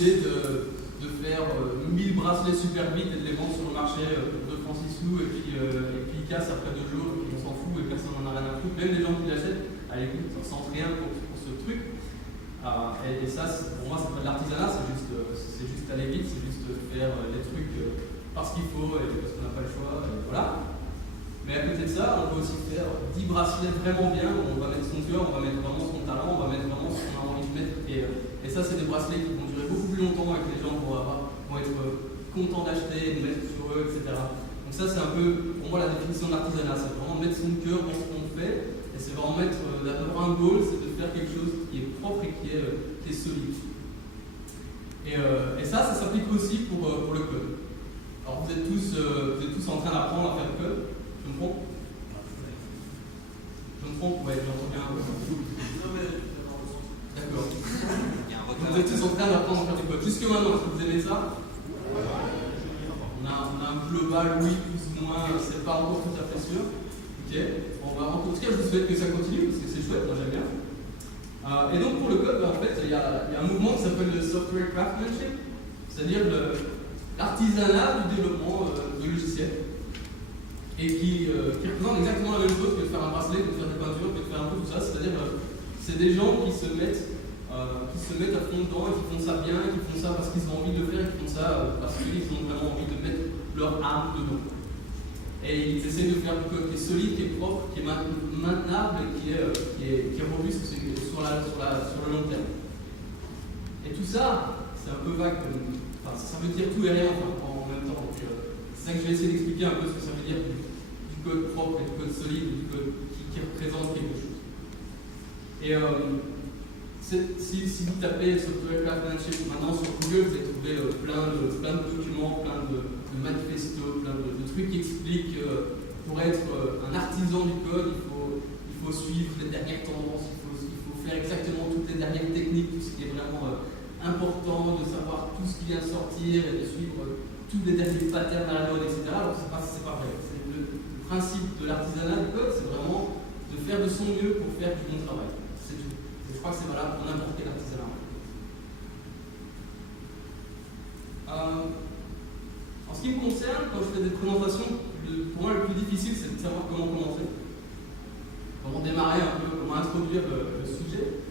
l'idée de faire 1000 bracelets super vite et de les vendre sur le marché de Francis Lou, et puis ils cassent après 2 jours, et puis on s'en fout et personne n'en a rien à foutre. Même les gens qui l'achètent, à l'écoute, ils ne sentent rien pour ce truc. Et ça, pour moi, c'est pas de l'artisanat, c'est juste aller vite, c'est juste faire les trucs parce qu'il faut et parce qu'on n'a pas le choix, et voilà. Mais à côté de ça, on peut aussi faire 10 bracelets vraiment bien, où on va mettre son cœur, on va mettre vraiment son talent, on va mettre vraiment ce qu'on a envie de mettre. Et ça, c'est des bracelets qui vont durer beaucoup plus longtemps et que les gens vont être contents d'acheter, de mettre sur eux, etc. Donc ça, c'est un peu, pour moi, la définition de l'artisanat. C'est vraiment mettre son cœur dans ce qu'on fait. Et c'est vraiment d'avoir un goal, c'est de faire quelque chose qui est propre et qui est solide. Et ça s'applique aussi pour le code. Alors vous êtes tous en train d'apprendre à faire le code. Je me trompe? Je me trompe? Ouais, j'entends bien un peu. D'accord. Vous êtes tous en train d'apprendre à faire du code. Jusque maintenant, est-ce que vous aimez ça? On a un global, oui, plus ou moins, c'est pas encore tout à fait sûr. Ok. En tout cas, je vous souhaite que ça continue, parce que c'est chouette, moi j'aime bien. Et donc pour le code, en fait, il y a un mouvement qui s'appelle le software craftsmanship, c'est-à-dire l'artisanat du développement de logiciels. Et qui représente exactement la même chose que de faire un bracelet, que de faire des peintures, que de faire un peu tout ça. C'est-à-dire c'est des gens qui se mettent à fond dedans et qui font ça bien, et qui font ça parce qu'ils ont envie de le faire, et qui font ça parce qu'ils ont vraiment envie de mettre leur âme dedans. Et ils essaient de faire du code qui est solide, qui est propre, qui est maintenable et qui est robuste sur le long terme. Et tout ça, c'est un peu vague. Enfin, ça veut dire tout et rien en même temps. Donc, c'est ça que je vais essayer d'expliquer un peu ce que ça veut dire du code propre et du code solide, du code qui représente quelque chose. Et si vous tapez software craftsmanship maintenant sur Google, vous allez trouver plein de documents, plein de manifestos, plein de trucs qui expliquent que pour être un artisan du code, il faut suivre les dernières tendances, il faut faire exactement toutes les dernières techniques, tout ce qui est vraiment important, de savoir tout ce qui vient de sortir et de suivre tous les derniers patterns à la mode, etc. Alors c'est pas vrai. Le principe de l'artisanat du code, c'est vraiment de faire de son mieux pour faire du bon travail. C'est tout. Et je crois que c'est valable pour n'importe quel artisanat. En ce qui me concerne, quand je fais des présentations, pour moi le plus difficile c'est de savoir comment commencer. Comment démarrer un peu, comment introduire le sujet.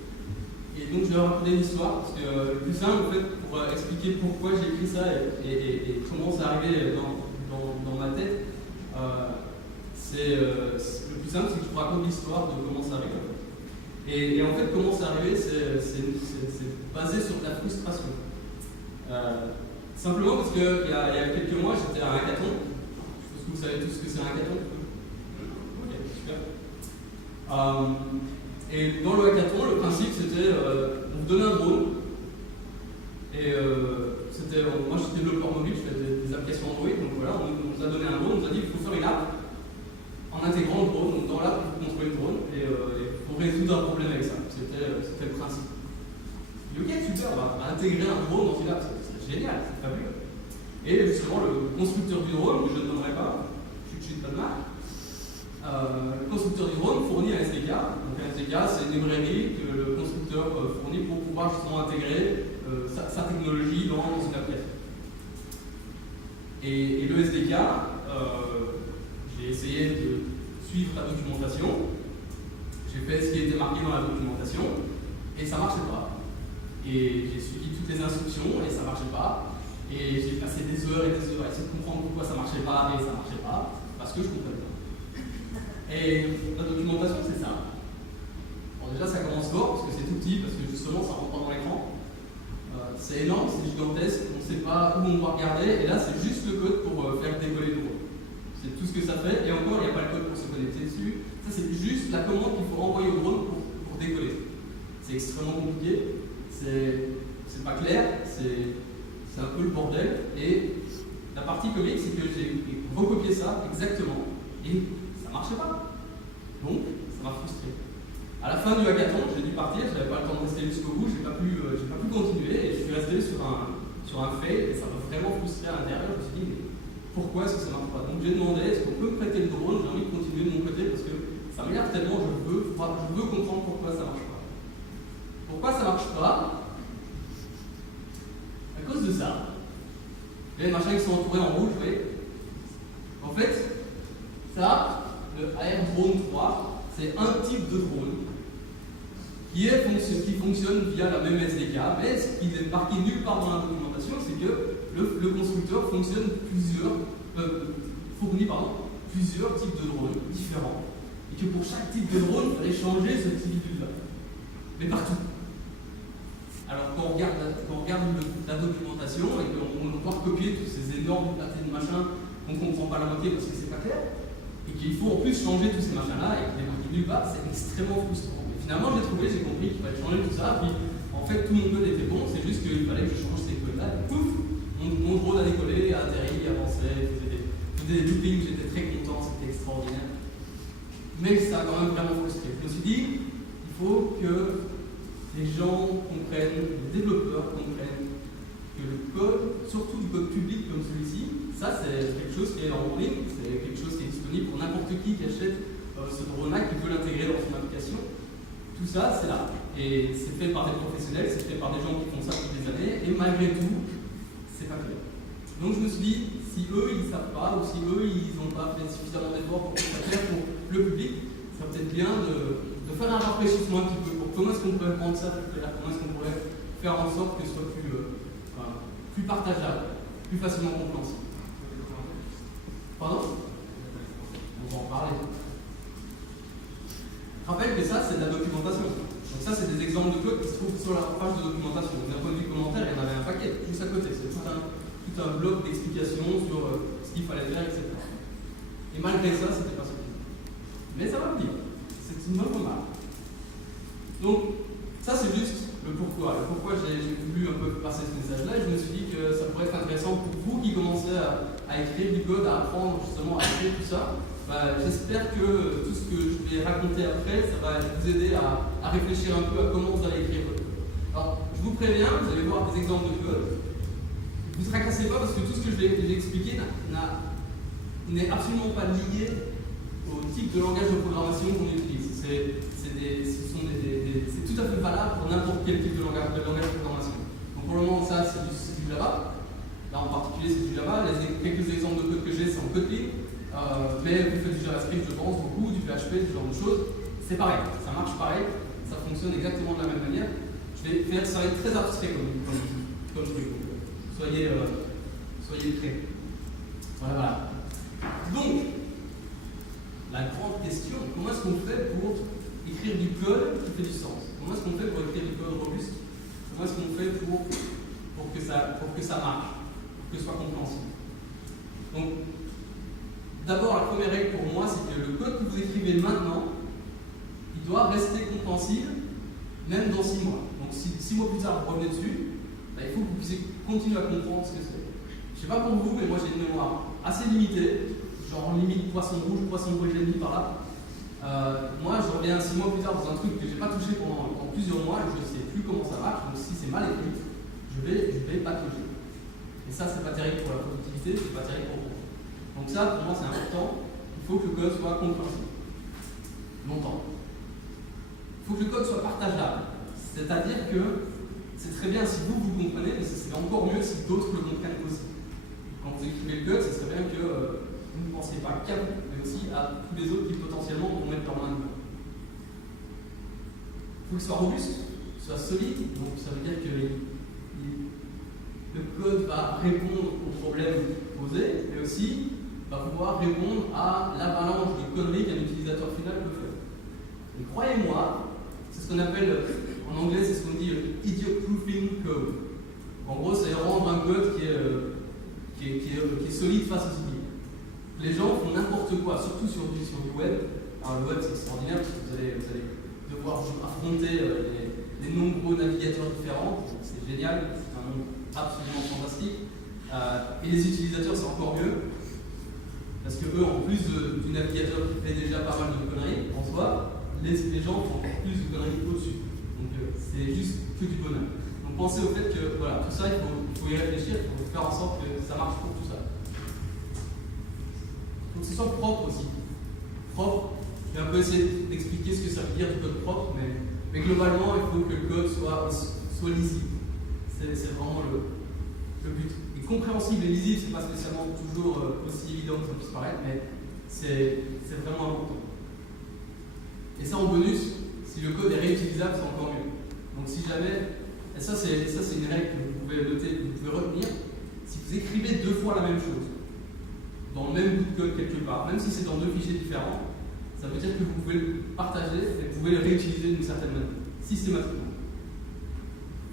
Et donc je vais raconter une histoire, parce que le plus simple en fait, pour expliquer pourquoi j'ai écrit ça et comment c'est arrivé dans ma tête, le plus simple c'est que je vous raconte l'histoire de comment ça arrive. Et en fait comment c'est arrivé, c'est basé sur de la frustration. Simplement parce qu'il y a quelques mois j'étais à un hackathon. Je pense que vous savez tous ce que c'est un hackathon. Ok, super. Et dans le hackathon, le principe c'était on vous donnait un drone. Et moi je suis développeur mobile, je fais des applications Android, donc voilà, on nous a donné un drone, on nous a dit qu'il faut faire une app en intégrant le drone. Donc dans l'app, il faut contrôler le drone et il faut résoudre un problème avec ça. C'était le principe. Et ok, super, on va intégrer un drone dans une app, c'est génial, c'est fabuleux. Et justement, le constructeur du drone, que je ne nommerai pas, je suis pas de marque, le constructeur du drone fournit un SDK. Donc un SDK, c'est une librairie que le constructeur fournit pour pouvoir justement intégrer sa technologie dans une application. Et le SDK, j'ai essayé de suivre la documentation, j'ai fait ce qui était marqué dans la documentation, et ça ne marchait pas. Et j'ai suivi toutes les instructions, et ça ne marchait pas. Et j'ai passé des heures et des heures à essayer de comprendre pourquoi ça ne marchait pas, et ça ne marchait pas, parce que je ne comprenais pas. Et la documentation, c'est ça. Alors déjà, ça commence fort, parce que c'est tout petit, parce que justement, ça rentre pas dans l'écran. C'est énorme, c'est gigantesque, on ne sait pas où on va regarder, et là, c'est juste le code pour faire décoller le drone. C'est tout ce que ça fait, et encore, il n'y a pas le code pour se connecter dessus. Ça, c'est juste la commande qu'il faut envoyer au drone pour décoller. C'est extrêmement compliqué, c'est pas clair, c'est un peu le bordel, et la partie comique, c'est que j'ai recopié ça exactement, et ça marchait pas. Donc, ça m'a frustré. À la fin du hackathon, j'ai dû partir, je n'avais pas le temps de rester jusqu'au bout, j'ai pas pu continuer, et je suis resté sur un fail, et ça m'a vraiment frustré à l'intérieur. Je me suis dit, mais pourquoi est-ce que ça marche pas? Donc j'ai demandé, est-ce qu'on peut me prêter le drone? J'ai envie de continuer de mon côté, parce que ça m'énerve tellement, je veux comprendre pourquoi ça marche pas. Pourquoi ça marche pas? Il y a des machins qui sont entourés en rouge, vous voyez. En fait, ça, le AR Drone 3, c'est un type de drone qui fonctionne via la même SDK, mais ce qui n'est marqué nulle part dans la documentation, c'est que le constructeur fournit plusieurs types de drones différents. Et que pour chaque type de drone, il fallait changer ce type-là. Mais partout. Alors quand on regarde la documentation et qu'on doit recopier tous ces énormes pâtés de machins qu'on ne comprend pas la moitié parce que c'est pas clair, et qu'il faut en plus changer tous ces machins-là et qu'il est marqué nulle part, c'est extrêmement frustrant. Mais finalement, j'ai compris qu'il fallait changer tout ça, puis en fait tout mon code était bon, c'est juste qu'il fallait que je change ces codes-là, et pouf, mon drone a décollé, a atterri, avançait, faisait des loopings, j'étais très content, c'était extraordinaire. Mais ça a quand même vraiment frustré. Je me suis dit, il faut que les gens comprennent, les développeurs comprennent que le code, surtout du code public comme celui-ci, ça c'est quelque chose qui est en ligne, c'est quelque chose qui est disponible pour n'importe qui achète ce drone-là, qui veut l'intégrer dans son application. Tout ça, c'est là. Et c'est fait par des professionnels, c'est fait par des gens qui font ça depuis des années, et malgré tout, c'est pas clair. Donc je me suis dit, si eux ils ne savent pas, ou si eux ils n'ont pas fait suffisamment d'efforts pour que ça soit clair pour le public, ça serait peut-être bien de faire un rafraîchissement un petit peu pour comment est-ce qu'on pourrait rendre ça plus clair, comment est-ce qu'on pourrait faire en sorte que ce soit plus partageable, plus facilement compréhensible. Pardon? On va en parler. Je rappelle que ça, c'est de la documentation. Donc ça, c'est des exemples de code qui se trouvent sur la page de documentation. D'un point de vue commentaire, il y en avait un paquet, juste à côté. C'est tout un bloc d'explications sur ce qu'il fallait faire, etc. Et malgré ça, c'était pas suffisant. Mais ça va venir. C'est une bonne remarque. Donc, ça, c'est juste le pourquoi. Le pourquoi j'ai voulu un peu passer ce message-là, et je me suis dit que ça pourrait être intéressant pour vous qui commencez à écrire du code, à apprendre justement à écrire tout ça. J'espère que tout ce que je vais raconter après, ça va vous aider à réfléchir un peu à comment vous allez écrire votre code. Alors, je vous préviens, vous allez voir des exemples de code. Ne vous tracassez pas parce que tout ce que je vais expliquer n'est absolument pas lié au type de langage de programmation qu'on utilise. C'est tout à fait valable pour n'importe quel type de langage de programmation. Donc pour le moment, ça, c'est du Java. Là, en particulier, c'est du Java. Quelques exemples de code que j'ai, c'est en Kotlin. Mais vous faites du JavaScript, je pense, beaucoup, du PHP, ce genre de choses. C'est pareil, ça marche pareil, ça fonctionne exactement de la même manière. Ça va être très abstrait comme truc. Soyez prêts. Voilà. Donc, la grande question, comment est-ce qu'on fait pour écrire du code qui fait du sens? Comment est-ce qu'on fait pour écrire du code robuste? Comment est-ce qu'on fait pour que ça marche, pour que ce soit compréhensible? Donc, d'abord, la première règle pour moi, c'est que le code que vous écrivez maintenant, il doit rester compréhensible, même dans 6 mois. Donc, si 6 mois plus tard, vous revenez dessus, il faut que vous puissiez continuer à comprendre ce que c'est. Je ne sais pas pour vous, mais moi j'ai une mémoire assez limitée, genre limite poisson rouge et demi par là. Moi, je reviens 6 mois plus tard dans un truc que je n'ai pas touché pendant plusieurs mois, et je ne sais plus comment ça marche, donc si c'est mal écrit, je vais patauger. Et ça, c'est pas terrible pour la productivité, c'est pas terrible pour vous. Donc ça, pour moi, c'est important. Il faut que le code soit compréhensible. Longtemps. Il faut que le code soit partageable. C'est-à-dire que c'est très bien si vous comprenez, mais ce serait encore mieux si d'autres le comprennent aussi. Quand vous écrivez le code, ce serait bien que vous ne pensiez pas qu'à vous, mais aussi à tous les autres qui potentiellement vont mettre leur main dedans. Il faut que ce soit robuste, que ce soit solide, donc ça veut dire que le code va répondre aux problèmes posés, mais aussi va pouvoir répondre à l'avalanche de conneries qu'un utilisateur final peut faire. Et croyez-moi, c'est ce qu'on appelle, en anglais, c'est ce qu'on dit idiot-proofing code. En gros, c'est rendre un code qui est solide face aux idées. Les gens font n'importe quoi, surtout sur du web. Alors, le web, c'est extraordinaire parce que vous allez devoir affronter les nombreux navigateurs différents. C'est génial, c'est un monde absolument fantastique. Et les utilisateurs, c'est encore mieux. Parce que eux, en plus du navigateur qui fait déjà pas mal de conneries, en soi, les gens font encore plus de conneries au-dessus. Donc c'est juste que du bonheur. Donc pensez au fait que voilà, tout ça, il faut y réfléchir, il faut faire en sorte que ça marche pour tout ça. Il faut que ce soit propre aussi. Propre, je vais un peu essayer d'expliquer ce que ça veut dire du code propre, mais globalement, il faut que le code soit lisible. C'est vraiment le but. Et compréhensible et lisible, c'est pas spécialement toujours aussi évident que ça puisse paraître, mais c'est vraiment important. Et ça, en bonus, si le code est réutilisable, c'est encore mieux. Donc si jamais, et ça c'est une règle que vous pouvez noter, que vous pouvez retenir, si vous écrivez 2 fois la même chose, dans le même bout de code quelque part, même si c'est dans 2 fichiers différents, ça veut dire que vous pouvez le partager et vous pouvez le réutiliser d'une certaine manière, systématiquement.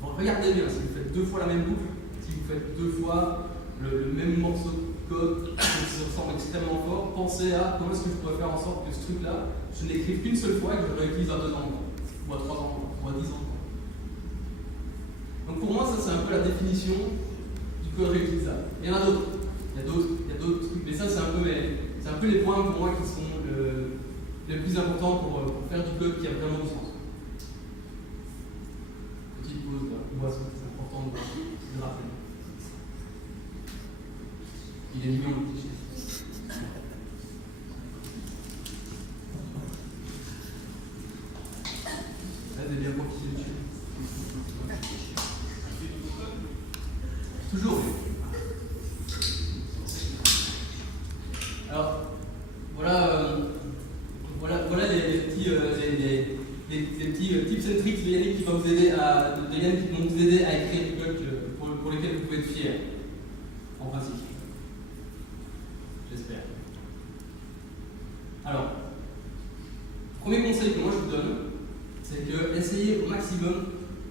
Donc regardez bien, si vous faites 2 fois la même boucle, si vous faites 2 fois le même morceau de code qui se ressemble extrêmement fort, pensez à comment est-ce que je pourrais faire en sorte que ce truc-là, je n'écrive qu'une seule fois et que je le réutilise à 2 ans, ou à 3 ans, ou à 10 ans. Donc pour moi, ça c'est un peu la définition du code réutilisable. Il y en a d'autres. Il y a d'autres trucs, mais ça c'est un peu les points pour moi qui sont les plus importants pour faire du code qui a vraiment du sens. Petite pause là, c'est important de se rappeler. Il est mignon le petit chien. Là, vous avez bien profité dessus. Toujours. Alors, voilà les petits tips and tricks de Yannick qui vont vous aider à écrire du code pour lesquels vous pouvez être fiers. En principe. J'espère. Alors, premier conseil que moi je vous donne, c'est que essayez au maximum,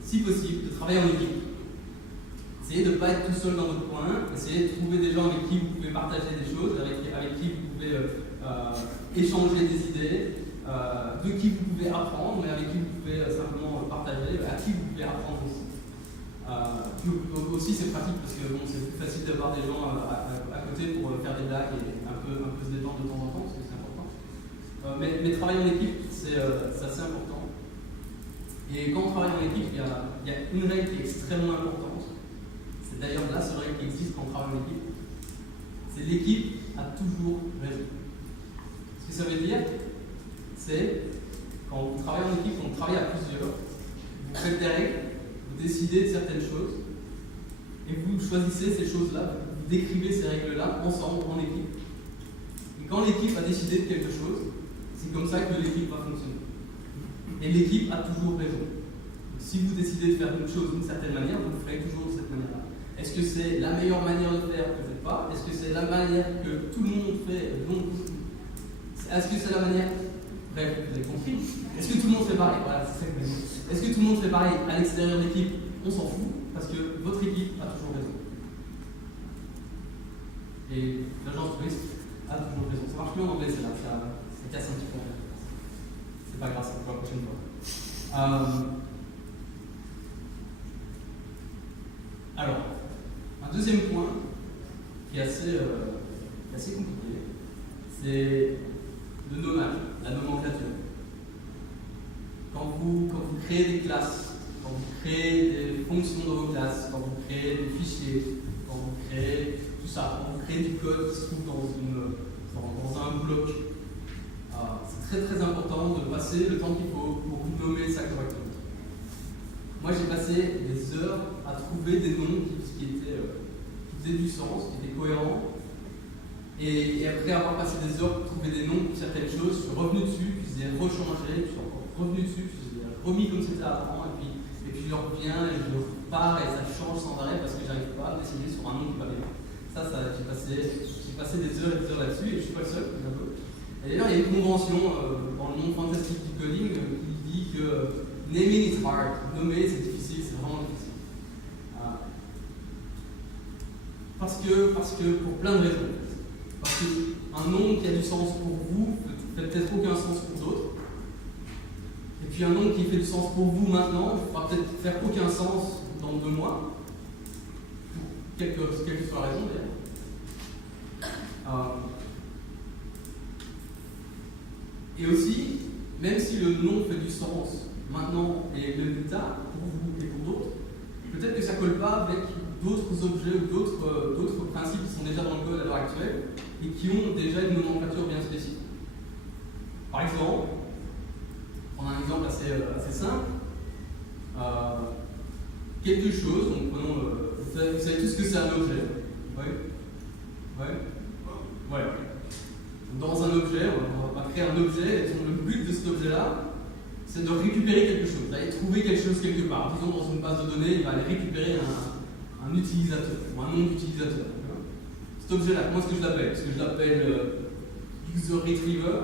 si possible, de travailler en équipe. Essayez de ne pas être tout seul dans votre coin, essayez de trouver des gens avec qui vous pouvez partager des choses, avec qui vous pouvez échanger des idées, de qui vous pouvez apprendre, mais avec qui vous pouvez simplement partager, à qui vous pouvez apprendre aussi. Aussi c'est pratique parce que bon, c'est plus facile d'avoir des gens à côté pour faire des blagues et un peu se détendre de temps en temps, parce que c'est important. Mais travailler en équipe, c'est assez important. Et quand on travaille en équipe, il y a une règle qui est extrêmement importante. C'est d'ailleurs la seule règle qui existe quand on travaille en équipe. C'est l'équipe a toujours raison. Ce que ça veut dire, c'est quand vous travaillez en équipe, quand on travaille à plusieurs, vous faites des règles, vous décidez de certaines choses, et vous choisissez ces choses-là, vous décrivez ces règles-là ensemble, en équipe. Et quand l'équipe a décidé de quelque chose, c'est comme ça que l'équipe va fonctionner. Et l'équipe a toujours raison. Donc, si vous décidez de faire une chose d'une certaine manière, vous le ferez toujours de cette manière-là. Est-ce que c'est la meilleure manière de faire? Peut-être pas. Est-ce que c'est la manière que tout le monde fait? Non. Est-ce que c'est la manière... Bref, vous avez compris. Est-ce que tout le monde fait pareil? Voilà, c'est ça que je veux dire. Est-ce que tout le monde fait pareil à l'extérieur de l'équipe? On s'en fout, parce que votre équipe a toujours raison. Et l'agence touriste a toujours raison. Ça marche plus en anglais, c'est là. Ça casse un petit peu. C'est pas grave, c'est pour la prochaine fois. Alors, un deuxième point qui est assez compliqué, c'est le nommage, la nomenclature. Quand vous créez des classes, quand vous créez des fonctions dans vos classes, quand vous créez des fichiers, quand vous créez tout ça, quand vous créez du code qui se trouve dans un bloc, c'est très très important de passer le temps qu'il faut pour vous nommer ça correctement. Moi j'ai passé des heures à trouver des noms qui faisaient du sens, qui étaient cohérents. Et après avoir passé des heures pour trouver des noms pour certaines choses, je suis revenu dessus, puis je les ai rechangés, puis je suis encore revenu dessus, puis je les ai remis comme c'était avant, et puis je reviens et je repars et ça change sans arrêt parce que j'arrive pas à décider sur un nom qui va bien. J'ai passé des heures et des heures là-dessus et je suis pas le seul, il y en a d'autres. Et d'ailleurs, il y a une convention dans le monde fantastique du coding qui dit que naming is hard, nommer c'est difficile, c'est vraiment difficile. Parce que pour plein de raisons. Parce qu'un nom qui a du sens pour vous ne fait peut-être aucun sens pour d'autres. Et puis un nom qui fait du sens pour vous maintenant ne fera peut-être faire aucun sens dans 2 mois. Pour quelle que soit la raison d'ailleurs. Et aussi, même si le nom fait du sens maintenant et même plus tard, pour vous et pour d'autres, peut-être que ça ne colle pas avec d'autres objets ou d'autres principes qui sont déjà dans le code à l'heure actuelle et qui ont déjà une nomenclature bien spécifique. Par exemple, on a un exemple assez simple. Quelque chose, donc prenons, vous savez tout ce que c'est un objet. Oui. Ouais. Voilà. Dans un objet, on va créer un objet, et le but de cet objet-là, c'est de récupérer quelque chose, d'aller trouver quelque chose quelque part. Disons, dans une base de données, il va aller récupérer un utilisateur, ou un nom d'utilisateur. Cet objet-là, comment est-ce que je l'appelle? Est-ce que je l'appelle user retriever,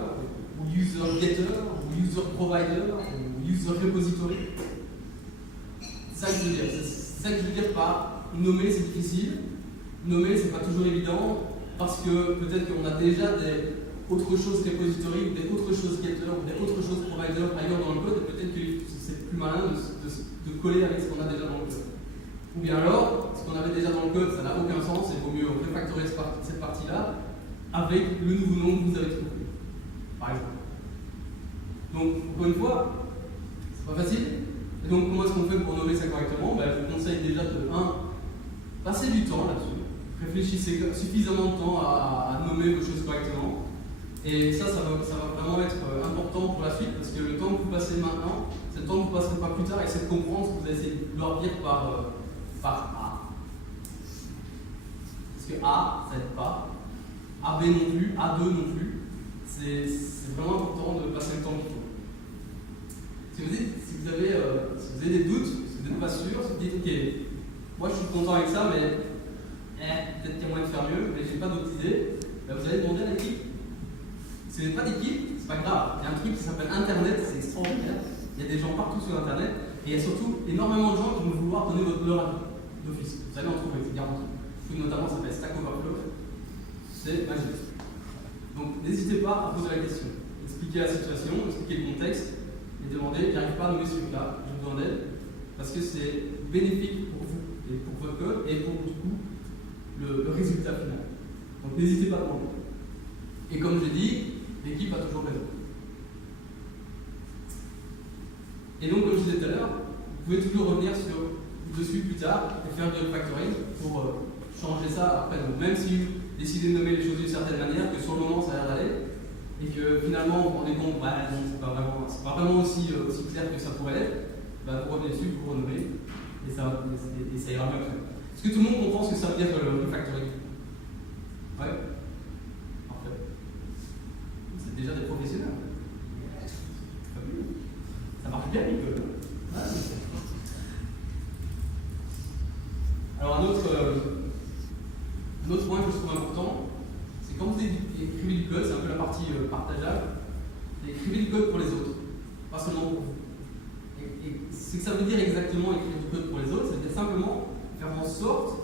ou user getter, ou user provider, ou user repository? C'est ça que je veux dire. C'est ça que je veux dire par nommer, c'est difficile. Nommer, c'est pas toujours évident, parce que peut-être qu'on a déjà des autre chose repository, ou des autres choses getter, ou des autres choses provider ailleurs dans le code, et peut-être que c'est plus malin de coller avec ce qu'on a déjà dans le code. Ou bien alors, ce qu'on avait déjà dans le code, ça n'a aucun sens, et il vaut mieux refactorer cette partie-là avec le nouveau nom que vous avez trouvé, par exemple. Donc, encore une fois, c'est pas facile. Et donc, comment est-ce qu'on fait pour nommer ça correctement? Je vous conseille déjà de, passer du temps là-dessus. Réfléchissez suffisamment de temps à nommer vos choses correctement. Et ça va vraiment être important pour la suite, parce que le temps que vous passez maintenant, c'est le temps que vous ne passerez pas plus tard, et c'est de comprendre ce que vous allez essayer de leur dire par A. Parce que A, ça n'aide pas. AB non plus, A2 non plus. C'est vraiment important de passer le temps qu'il faut. Si vous avez des doutes, si vous n'êtes pas sûr, si vous dites, ok, moi je suis content avec ça, mais peut-être qu'il y a moyen de faire mieux, mais j'ai pas d'autres idées, vous allez demander à l'équipe. Si vous n'avez pas d'équipe, c'est pas grave. Il y a un truc qui s'appelle Internet, c'est extraordinaire. Il y a des gens partout sur Internet, et il y a surtout énormément de gens qui vont vouloir donner leur avis d'office. Vous allez en trouver, c'est garanti. Notamment, ça s'appelle Stack Overflow. C'est magique. Donc, n'hésitez pas à poser la question. Expliquer la situation, expliquer le contexte, et demander, j'arrive pas à nommer ce truc-là, j'ai besoin d'aide, parce que c'est bénéfique pour vous, et pour votre code, et pour du coup, le résultat final. Donc, n'hésitez pas à demander. Et comme j'ai dit, l'équipe a toujours raison. Et donc, comme je disais tout à l'heure, vous pouvez toujours revenir dessus plus tard et faire du refactoring pour changer ça après. Donc, même si vous décidez de nommer les choses d'une certaine manière, que sur le moment ça a l'air d'aller, et que finalement vous vous rendez compte, non, c'est pas vraiment aussi clair que ça pourrait l'être, vous revenez dessus, vous renommez, et ça ira mieux après. Est-ce que tout le monde comprend ce que ça veut dire le refactoring? Ouais? Parfait. C'est déjà des professionnels. Ça marche bien, Nicole. Alors, un autre point que je trouve important, c'est quand vous écrivez du code, c'est un peu la partie partageable, écrivez du code pour les autres, pas seulement pour vous. Et ce que ça veut dire exactement écrire du code pour les autres, c'est simplement faire en sorte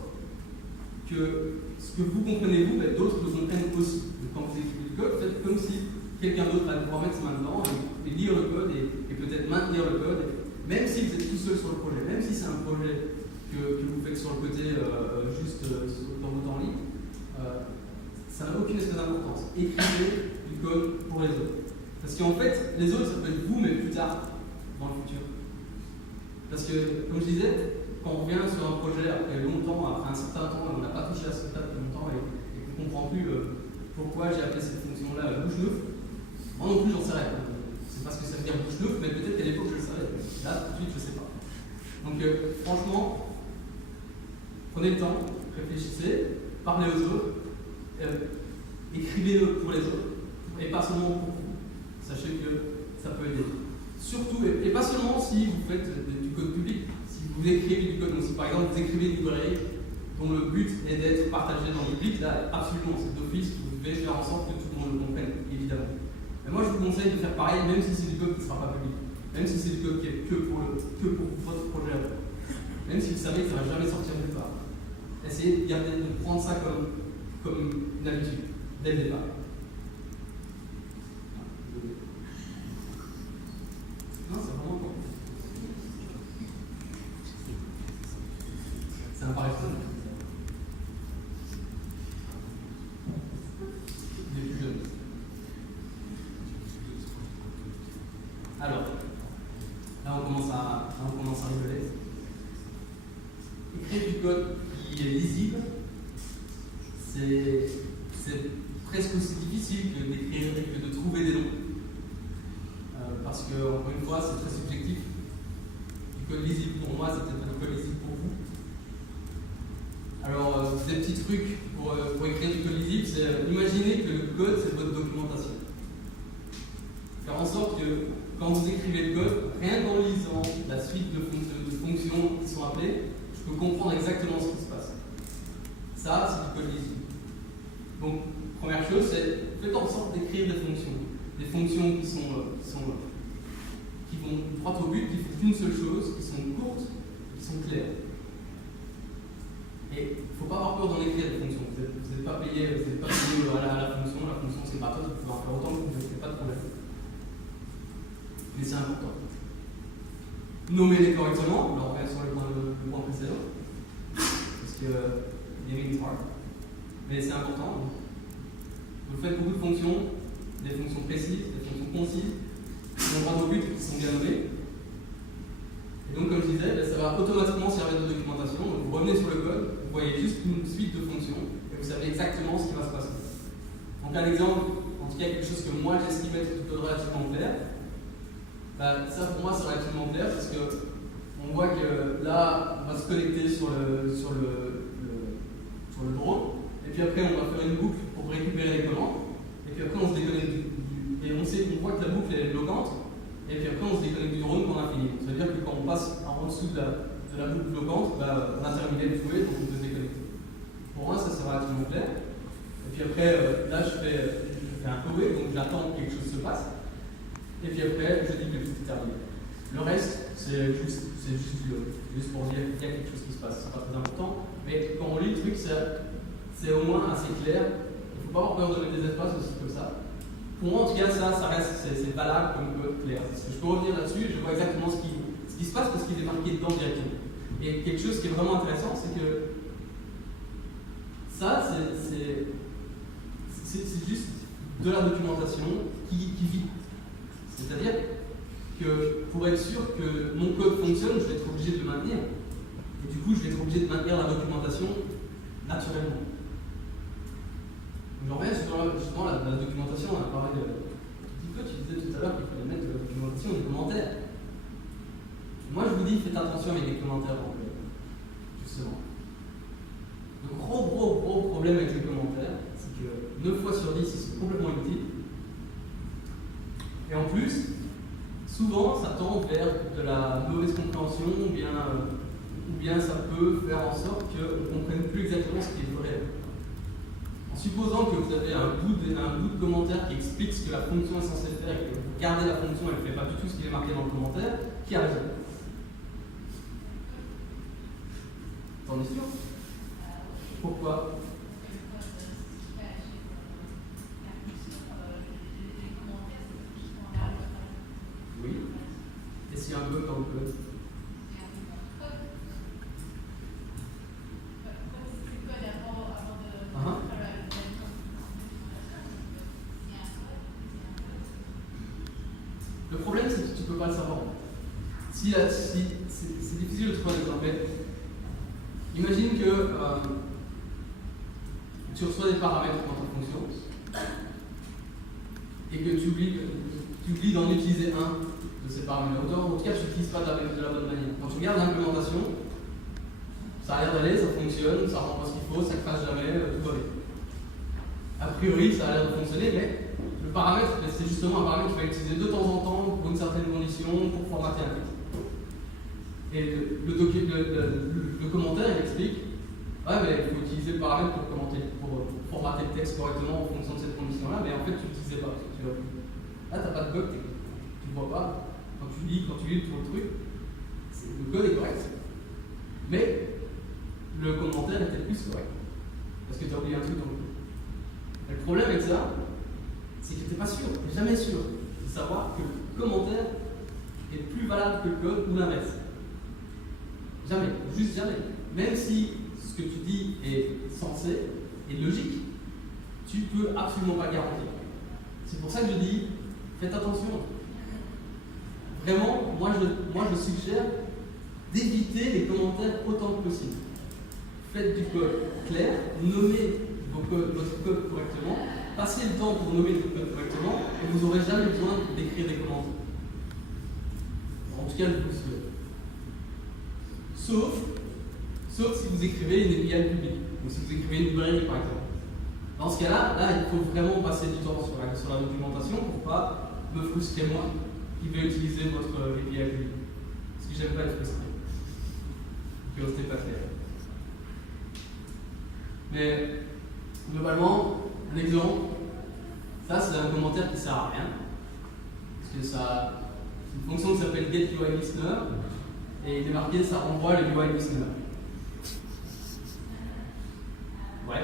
que ce que vous comprenez vous, d'autres le comprennent aussi. Donc, quand vous écrivez du code, faites comme si quelqu'un d'autre allait pouvoir mettre sa main dedans et lire le code et peut-être maintenir le code, même si vous êtes tout seul sur le projet, même si c'est un projet que vous faites sur le côté juste dans vos temps libres, ça n'a aucune espèce d'importance. Écrivez du code pour les autres. Parce qu'en fait, les autres, ça peut être vous, mais plus tard, dans le futur. Parce que, comme je disais, quand on revient sur un projet après longtemps, après un certain temps, on n'a pas touché à ce stade depuis longtemps et qu'on ne comprend plus pourquoi j'ai appelé cette fonction-là bouche neuf, moi non plus, j'en sais rien. C'est parce que ça veut dire bouche neuf, mais peut-être qu'à l'époque, je le savais. Là, tout de suite, je ne sais pas. Donc, franchement, prenez le temps, réfléchissez, parlez aux autres, écrivez pour les autres, et pas seulement pour vous. Sachez que ça peut aider. Surtout, et pas seulement si vous faites du code public, si vous écrivez du code, donc si par exemple vous écrivez une librairie dont le but est d'être partagé dans le public, là, absolument, c'est d'office, vous devez faire en sorte que tout le monde le comprenne, évidemment. Mais moi, je vous conseille de faire pareil, même si c'est du code qui ne sera pas public, même si c'est du code qui est que pour votre projet à vous. Même si vous savez que ça ne va jamais sortir nulle part. Essayez de prendre ça comme une habitude, dès le départ. Non, c'est vraiment important. Ça me paraît fun. Des plus jeunes. Alors, là on commence à rigoler. Écrire du code qui est lisible, c'est presque aussi difficile que d'écrire et que de trouver des noms. Parce que, encore une fois, c'est très subjectif. Du code lisible pour moi, c'est peut-être pas du code lisible pour vous. Alors, des petits trucs pour écrire du code lisible, c'est imaginer que le code, c'est votre documentation. Faire en sorte que quand vous écrivez le code, rien qu'en lisant la suite de fonctions qui sont appelées, je peux comprendre exactement ce qui se passe. Ça, c'est du code lisible. Donc, première chose, c'est faites en sorte d'écrire des fonctions. Des fonctions qui vont droit au but, qui font une seule chose, qui sont courtes, qui sont claires. Et il ne faut pas avoir peur d'en écrire des fonctions. Vous n'êtes pas payé à la fonction. La fonction, c'est gratos, vous pouvez en faire autant que vous voulez, pas de problème. Mais c'est important. Nommez-les correctement, on revient sur le point précédent, parce que naming is hard. Mais c'est important. Vous faites beaucoup de fonctions, des fonctions précises, des fonctions concises, qui vont droit au but et qui sont bien nommées. Et donc, comme je disais, ça va automatiquement servir de documentation. Donc, vous revenez sur le code, vous voyez juste une suite de fonctions, et vous savez exactement ce qui va se passer. Donc, un exemple, en tout cas quelque chose que moi j'estime être du code relativement clair, ça pour moi c'est relativement clair parce que on voit que là, on va se connecter sur le drone, et puis après on va faire une boucle pour récupérer les commandes, et puis après on se déconnecte et on voit que la boucle est bloquante, et puis après on se déconnecte du drone pour l'infini. Ça veut dire que quand on passe en dessous de la boucle bloquante, on a terminé le fouet, donc on peut se déconnecter. Pour moi ça c'est relativement clair. Et puis après, là je fais un fouet, donc j'attends que quelque chose se passe. Et puis après, je dis que tout est terminé. Le reste, c'est juste pour dire qu'il y a quelque chose qui se passe. C'est pas très important. Mais quand on lit le truc, c'est au moins assez clair. Il ne faut pas avoir peur de mettre des espaces aussi comme ça. Pour moi, en tout cas, ça reste, c'est valable comme code clair. Parce que je peux revenir là-dessus, je vois exactement ce qui se passe parce qu'il est marqué dedans directement. Et quelque chose qui est vraiment intéressant, c'est que ça, c'est juste de la documentation qui vit. C'est-à-dire que pour être sûr que mon code fonctionne, je vais être obligé de le maintenir. Et du coup, je vais être obligé de maintenir la documentation naturellement. J'en reviens justement la documentation, on a parlé un petit peu, tu disais tout à l'heure qu'il fallait mettre de la documentation des commentaires. Moi, je vous dis, faites attention avec les commentaires en fait, justement. Le gros problème avec les commentaires, c'est que 9 fois sur 10, ils sont complètement inutiles. Et en plus, souvent, ça tend vers de la mauvaise compréhension, ou bien ça peut faire en sorte qu'on ne comprenne plus exactement ce qui est vrai. En supposant que vous avez un bout de commentaire qui explique ce que la fonction est censée faire et que vous gardez la fonction et qu'elle ne fait pas du tout ce qui est marqué dans le commentaire, qui a raison? T'en es sûr? Pourquoi? Oui. Et s'il y a un bug dans le code? Le problème, c'est que tu ne peux pas le savoir. C'est difficile de trouver un exemple. Imagine que tu reçois des paramètres dans ta fonction et que tu oublies d'en utiliser un de ces paramètres. En tout cas, tu n'utilises pas de la bonne manière. Quand tu regardes l'implémentation, ça a l'air d'aller, ça fonctionne, ça rend pas ce qu'il faut, ça ne crache jamais, tout va bien. A priori, ça a l'air de fonctionner, mais le paramètre, c'est justement un paramètre qu'il va utiliser de temps en temps pour une certaine condition, pour formater un texte. Et le commentaire, il explique ouais, mais il faut utiliser le paramètre pour formater le texte correctement en fonction de cette condition-là, mais en fait, tu l'utilisais pas. Parce que là, tu n'as pas de bug, tu ne vois pas. Quand tu lis tout le truc, le code est correct. Mais le commentaire était plus correct. Parce que tu as oublié un truc dans le code. Et le problème avec ça, c'est que tu n'es pas sûr, tu n'es jamais sûr de savoir que le commentaire est plus valable que le code ou l'inverse. Jamais, juste jamais. Même si ce que tu dis est sensé et logique, tu ne peux absolument pas garantir. C'est pour ça que je dis, faites attention. Vraiment, moi je suggère d'éviter les commentaires autant que possible. Faites du code clair, nommez votre code correctement, passez le temps pour nommer votre code correctement et vous n'aurez jamais besoin d'écrire des commentaires. En tout cas, je vous le souhaite. sauf si vous écrivez une API publique, ou si vous écrivez une librairie par exemple. Dans ce cas-là, il faut vraiment passer du temps sur la documentation pour ne pas me frustrer moi qui vais utiliser votre API publique. Parce que j'aime pas être frustré. Que ce n'est pas clair. Mais globalement, un exemple, ça c'est un commentaire qui ne sert à rien. Parce que ça, c'est une fonction qui s'appelle getUIListener et il est marqué ça renvoie le UI listener. Ouais.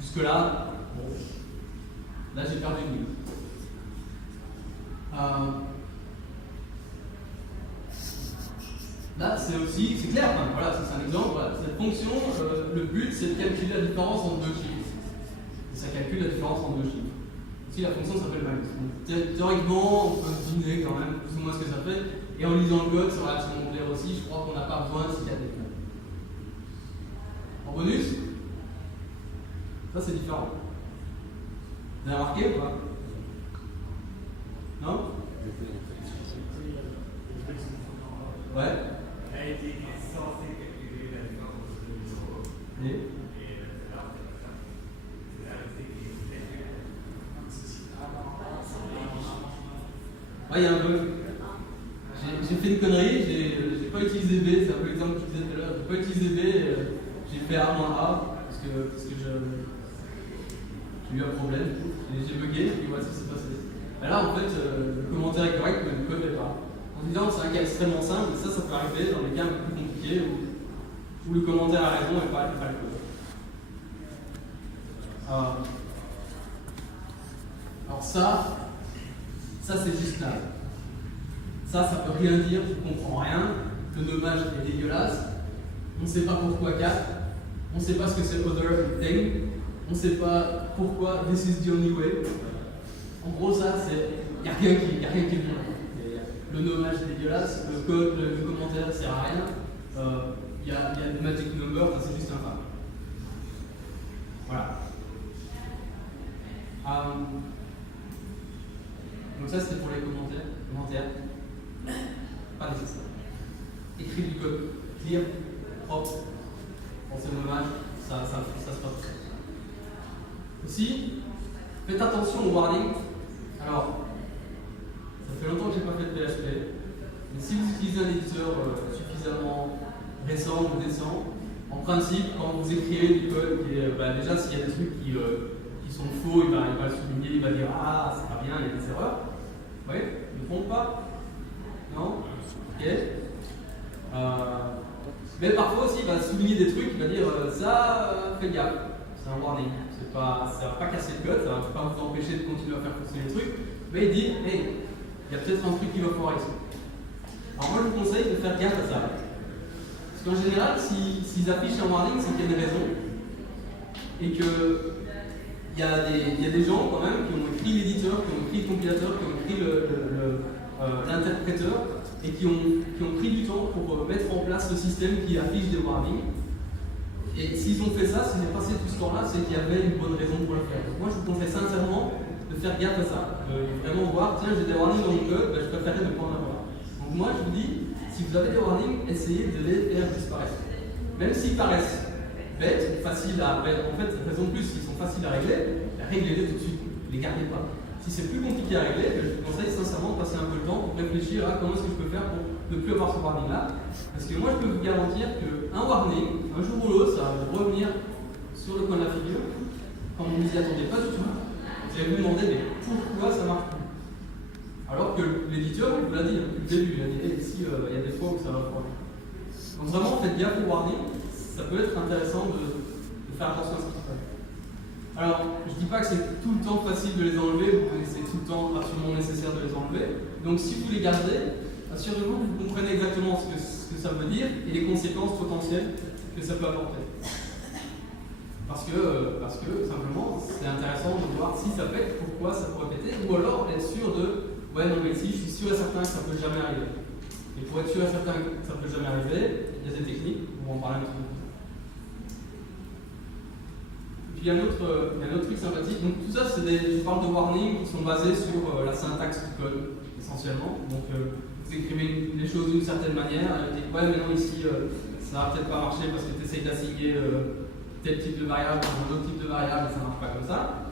Jusque-là, bon. Là j'ai perdu une minute. Là, c'est clair, enfin, voilà, c'est un exemple. Voilà. Cette fonction, le but, c'est de calculer la différence entre deux chiffres. Et ça calcule la différence entre deux chiffres. Ici, la fonction s'appelle malus. Théoriquement, on peut deviner quand même plus ou moins ce que ça fait. Et en lisant le code, c'est relativement clair aussi. Je crois qu'on n'a pas besoin s'il y a des cas. En bonus, ça c'est différent. Vous avez remarqué ou pas? Non? Ouais. Ouais, il y a un bug. J'ai fait une connerie, j'ai pas utilisé B, c'est un peu l'exemple que je disais tout à l'heure, j'ai pas utilisé B, j'ai fait A-A parce que j'ai eu un problème, j'ai bugué, et puis voilà ce qui s'est passé. Et là en fait, le commentaire est correct, mais le code n'est pas. En disant que c'est un cas extrêmement simple, et ça peut arriver dans les cas un peu plus compliqués où le commentaire a raison et pas le code. Alors ça c'est juste là. Ça peut rien dire, je ne comprends rien, le nommage est dégueulasse, on ne sait pas pourquoi 4, on ne sait pas ce que c'est other thing, on ne sait pas pourquoi this is the only way. En gros, ça, il n'y a rien qui est bon. Le nommage est dégueulasse, le code, le commentaire ne sert à rien, il y a des magic numbers, c'est juste un fact. Voilà. Donc ça, c'était pour les commentaires. Pas nécessaire. Écrire du code clear, propre, pensez au nommage, ça se passe. Aussi, faites attention au warning. Alors, ça fait longtemps que je n'ai pas fait de PHP, mais si vous utilisez un éditeur suffisamment récent ou décent, en principe, quand vous écrivez du code, déjà s'il y a des trucs qui sont faux, il va le souligner, il va dire ah, c'est pas bien, il y a des erreurs. Vous voyez, ne trompe pas. Non? Ok. Mais parfois aussi, il va souligner des trucs, il va dire ça, fais gaffe, c'est un warning. Ça va pas casser le code, ça va pas vous empêcher de continuer à faire fonctionner le truc, mais il dit hey, il y a peut-être un truc qui va foirer ici. Alors moi je vous conseille de faire gaffe à ça. Parce qu'en général, s'ils affichent un warning, c'est qu'il y a une raison. Et que il y a des gens quand même qui ont écrit l'éditeur, qui ont écrit le compilateur, qui ont écrit l'interpréteur et qui ont pris du temps pour mettre en place le système qui affiche des warnings. Et s'ils ont fait ça, s'ils ont passé tout ce temps-là, c'est qu'il y avait une bonne raison pour le faire. Donc moi je vous conseille sincèrement de faire gaffe à ça. De vraiment voir, tiens j'ai des warnings dans mon code, je préférerais ne pas en avoir. Donc moi je vous dis, si vous avez des warnings, essayez de les faire disparaître. Même s'ils paraissent bêtes, faciles à régler, en fait, raison de plus, s'ils sont faciles à régler, réglez-les tout de suite, ne les gardez pas. Si c'est plus compliqué à régler, je vous conseille sincèrement de passer un peu de temps pour réfléchir à comment est-ce que je peux faire pour ne plus avoir ce warning-là. Parce que moi je peux vous garantir qu'un warning, un jour ou l'autre, ça va revenir sur le coin de la figure, quand vous ne vous y attendez pas du tout. Vous allez vous demander mais pourquoi ça marche plus. Alors que l'éditeur, il vous l'a dit depuis le début, il a dit ici, il y a des fois où ça va foirer. Donc vraiment, faites gaffe au warning, ça peut être intéressant de faire attention à ce qui se passe. Alors, je ne dis pas que c'est tout le temps facile de les enlever, ou que c'est tout le temps absolument nécessaire de les enlever. Donc si vous les gardez, assurez-vous que vous comprenez exactement ce que ça veut dire et les conséquences potentielles que ça peut apporter. Parce que simplement, c'est intéressant de voir si ça pète, pourquoi ça pourrait péter, ou alors être sûr de ouais, non, mais si je suis sûr et certain que ça peut jamais arriver. Et pour être sûr et certain que ça peut jamais arriver, il y a des techniques, on va en parler un petit peu. Puis il y a un autre truc sympathique. Donc tout ça, je parle de warnings qui sont basés sur la syntaxe du code, essentiellement. Donc vous écrivez les choses d'une certaine manière, vous dites ouais, mais non, ici, ça va peut-être pas marcher parce que tu essayes d'assigner tel type de variable dans un autre type de variable et ça marche pas comme ça.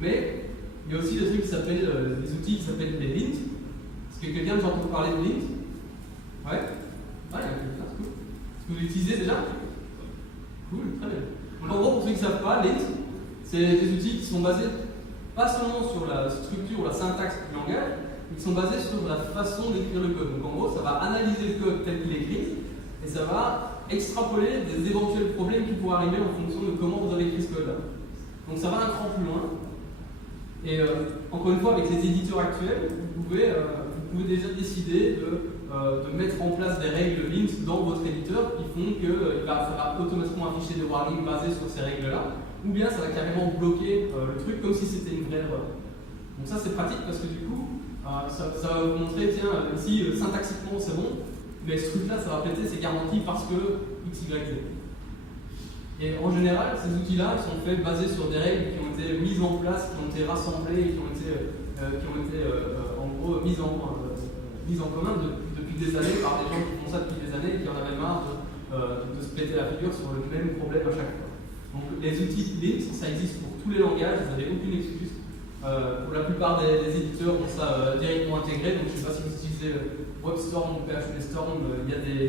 Mais il y a aussi des trucs qui s'appellent, des outils qui s'appellent les lint. Est-ce que quelqu'un a entendu parler de lint? Ouais? Ouais, il y a quelqu'un, c'est cool. Est-ce que vous l'utilisez déjà? Cool, très bien. Donc, en gros, pour ceux qui ne savent pas, lint, c'est des outils qui sont basés pas seulement sur la structure ou la syntaxe du langage, mais qui sont basés sur la façon d'écrire le code. Donc en gros, ça va analyser le code tel qu'il est écrit et ça va extrapoler des éventuels problèmes qui pourraient arriver en fonction de comment vous avez écrit ce code-là. Donc ça va un cran plus loin. Et encore une fois, avec les éditeurs actuels, vous pouvez déjà décider de mettre en place des règles lint dans votre éditeur qui font que ça va automatiquement afficher des warnings basés sur ces règles-là, ou bien ça va carrément bloquer le truc comme si c'était une vraie erreur. Donc ça c'est pratique parce que du coup, ça va vous montrer, tiens, ici syntaxiquement c'est bon, mais ce truc-là ça va péter, c'est garanti parce que X, Y, Z. Et en général, ces outils-là sont faits basés sur des règles qui ont été mises en place, qui ont été rassemblées, qui ont été en gros mises en commun depuis des années par des gens qui font ça depuis des années et qui en avaient marre de se péter la figure sur le même problème à chaque fois. Donc les outils lint, ça existe pour tous les langages, vous n'avez aucune excuse. Pour la plupart des éditeurs ont ça directement intégré, donc je ne sais pas si vous utilisez WebStorm ou PHP Storm, il y a des